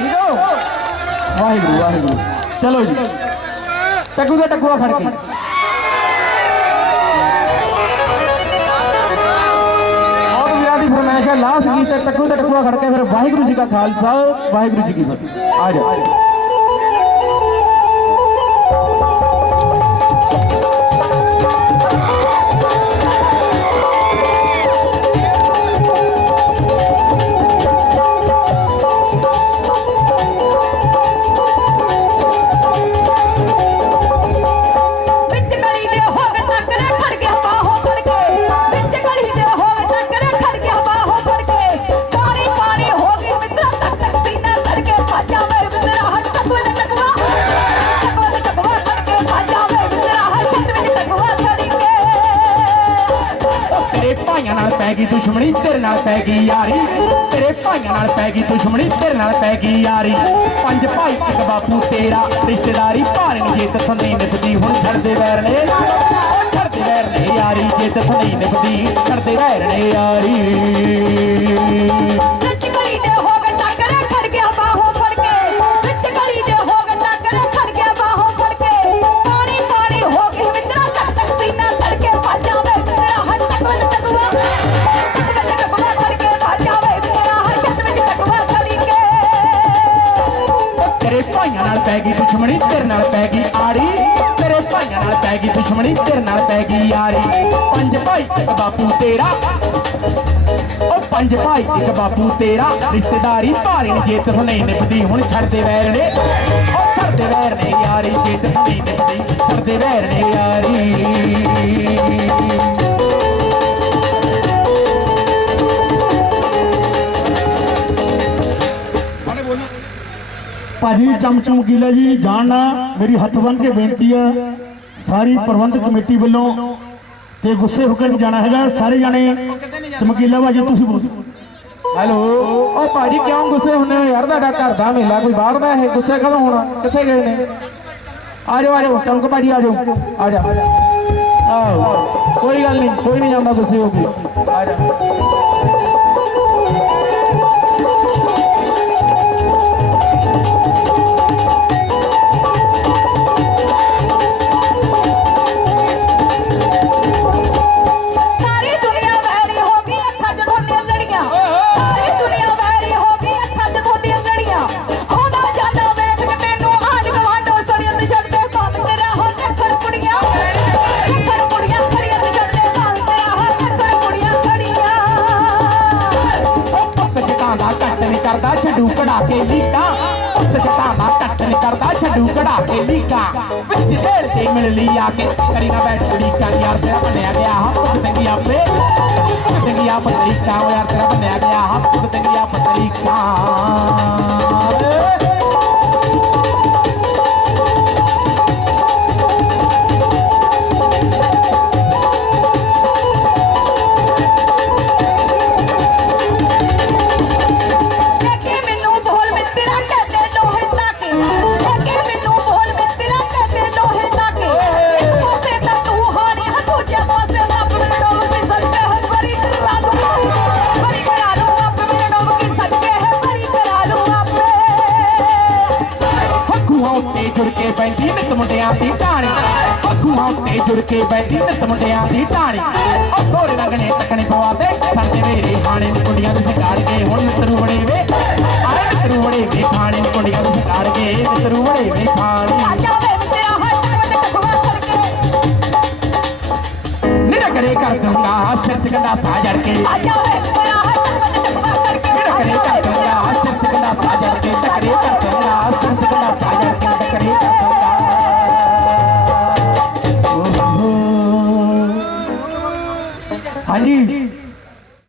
ਠੀਕ ਹੋ ਵਾਹਿਗੁਰੂ ਵਾਹਿਗੁਰੂ। ਚਲੋ ਜੀ। ਟੱਕੂ ਦਾ ਟੱਕੂਆ ਫੜ ਕੇ। ਬਹੁਤ ਵੀਰਾਂ ਦੀ ਫਰਮਾਇਸ਼ ਹੈ। ਲਾਸਟ ਗੀਤ ਟੱਕੂ ਦਾ ਟੱਕੂਆ ਫੜ ਕੇ। ਫਿਰ ਵਾਹਿਗੁਰੂ ਜੀ ਕਾ ਖਾਲਸਾ, ਵਾਹਿਗੁਰੂ ਜੀ ਕੀ ਫਤਿਹ। ਆ ਜਾਓ। ਭਾਈਆਂ ਨਾਲ ਪੈ ਗਈ ਦੁਸ਼ਮਣੀ, ਤੇਰੇ ਨਾਲ ਪੈ ਗਈ ਯਾਰੀ। ਤੇਰੇ ਭਾਈਆਂ ਨਾਲ ਪੈ ਗਈ ਦੁਸ਼ਮਣੀ, ਤੇਰੇ ਨਾਲ ਪੈ ਗਈ ਯਾਰੀ। ਪੰਜ ਭਾਈ, ਇੱਕ ਬਾਪੂ, ਤੇਰਾ ਰਿਸ਼ਤੇਦਾਰੀ। ਭਾਰਨ ਜੇ ਤਥੋਂ ਨਹੀਂ ਨਿਭਦੀ, ਹੁਣ ਛੱਡਦੇ ਵੈਰ ਨੇ। ਉਹ ਛੱਡਦੇ ਵੈਰ ਨੇ ਯਾਰੀ, ਜੇ ਤਥੋਂ ਨਹੀਂ ਨਿਭਦੀ, ਛੱਡਦੇ ਵੈਰ ਨੇ ਯਾਰੀ। ਤੇਰੇ ਭਾਈਆਂ ਨਾਲ ਪੈ ਗਈ ਦੁਸ਼ਮਣੀ, ਤੇਰੇ ਨਾਲ ਪੈ ਗਈ ਆੜੀ। ਤੇਰੇ ਭਾਈਆਂ ਨਾਲ ਪੈ ਗਈ ਦੁਸ਼ਮਣੀ, ਤੇਰੇ ਨਾਲ ਪੈ ਗਈ ਯਾਰੀ। ਪੰਜ ਭਾਈ, ਇੱਕ ਬਾਪੂ ਤੇਰਾ। ਉਹ ਪੰਜ ਭਾਈ, ਇੱਕ ਬਾਪੂ ਤੇਰਾ। ਰਿਸ਼ਤੇਦਾਰੀ ਭਾਰੀ ਜੇ ਤੂੰ ਨਹੀਂ ਨਿਭਦੀ। ਹੁਣ ਛੱਡਦੇ ਵੈਰ ਨੇ। ਉਹ ਛੱਡਦੇ ਵੈਰ ਨੇ ਯਾਰੀ ਜੇ ਤੂੰ ਨਿਭਦੀ। ਛੱਡਦੇ ਵੈਰ ਨੇ ਭਾਜੀ ਚਮਚਮਕੀਲਾ ਜੀ ਜਾਣਨਾ ਮੇਰੀ ਹੱਥ ਬੰਨ ਕੇ ਬੇਨਤੀ ਹੈ ਸਾਰੀ ਪ੍ਰਬੰਧਕ ਕਮੇਟੀ ਵੱਲੋਂ ਤੇ ਗੁੱਸੇ ਹੋ ਕੇ ਨਹੀਂ ਜਾਣਾ ਹੈਗਾ, ਸਾਰੇ ਜਾਣੇ ਚਮਕੀਲਾ ਭਾਜੀ, ਤੁਸੀਂ ਬੋਲੋ। ਹੈਲੋ। ਉਹ ਭਾਜੀ ਕਿਉਂ ਗੁੱਸੇ ਹੁੰਨੇ ਹੋ ਯਾਰ? ਤੁਹਾਡਾ ਘਰ ਦਾ ਮੇਲਾ ਕੋਈ ਬਾਹਰ ਦਾ ਇਹ ਗੁੱਸੇ ਕਦੋਂ ਹੋਣਾ? ਕਿੱਥੇ ਗਏ ਨੇ? ਆ ਜਾਓ ਆ ਜਾਓ ਚੌਂਕ ਭਾਜੀ ਆ ਜਾਓ ਆ ਜਾ। ਆਓ ਕੋਈ ਗੱਲ ਨਹੀਂ, ਕੋਈ ਨਹੀਂ ਜਾਂਦਾ ਗੁੱਸੇ ਹੋ ਕੇ। ਆ ਜਾ। ਕਰਦਾ ਕਢਾ ਕੇ। ਲੀਕਾ ਪੁੱਤ ਜਟਾਂ ਦਾ ਕਰਦਾ, ਛੱਡੂ ਕਢਾ ਕੇ। ਲੀਕਾ ਵਿੱਚ ਢੇਰ ਤੇ ਮਿਲ ਲਈ ਆ ਕੇ। ਕਰੀ ਨਾ ਬੈਠ ਕੁੜੀ ਯਾਰ ਤੇਰਾ ਬਣਿਆ ਗਿਆ ਹੱਥ ਤੰਗੀ ਆਪੇ। ਤੰਗੀ ਆਪ ਤਰੀਕਾ ਯਾਰ ਤੇਰਾ ਬਣਿਆ ਗਿਆ ਹੱਥ ਤੰਗੀ ਆਪ ਤਰੀਕਾ ਉੱਤੇ ਜੁੜ ਕੇ ਬੈਠੀ ਨਿਤ ਮੁੰਡਿਆਂ ਦੀ ਢਾਣੀ। ਹੱਖੂਆਂ ਉੱਤੇ ਜੁੜ ਕੇ ਬੈਠੀ ਨਿਤ ਮੁੰਡਿਆਂ ਦੀ ਢਾਣੀ। ਉਹ ਥੋੜੇ ਰੰਗਣੇ ਟਕਣੇ ਪਵਾ ਦੇ। ਸਾਡੇ ਮੇਰੇ ਹਾਣੇ ਨੂੰ ਕੁੜੀਆਂ ਨੂੰ ਸ਼ਿੰਗਾਰ ਕੇ ਹੁਣ ਮਿੱਤਰੂ ਬੜੇ ਵੇ। ਆਏ ਮਿੱਤਰੂ ਬੜੇ ਵੇ ਖਾਣੇ ਨੂੰ ਕੁੜੀਆਂ ਨੂੰ ਸ਼ਿੰਗਾਰ ਕੇ। ਮਿੱਤਰੂ ਬੜੇ ਵੇ ਖਾਣੇ ਨਿਰ ਕਰੇ ਕਰ ਦੂੰਗਾ ਸਿਰ ਚ ਗੰਡਾ ਸਾ ਜੜ ਕੇ। ਆਜਾ ਵੇ ਤੇਰਾ ਹੱਥ ਵਿੱਚ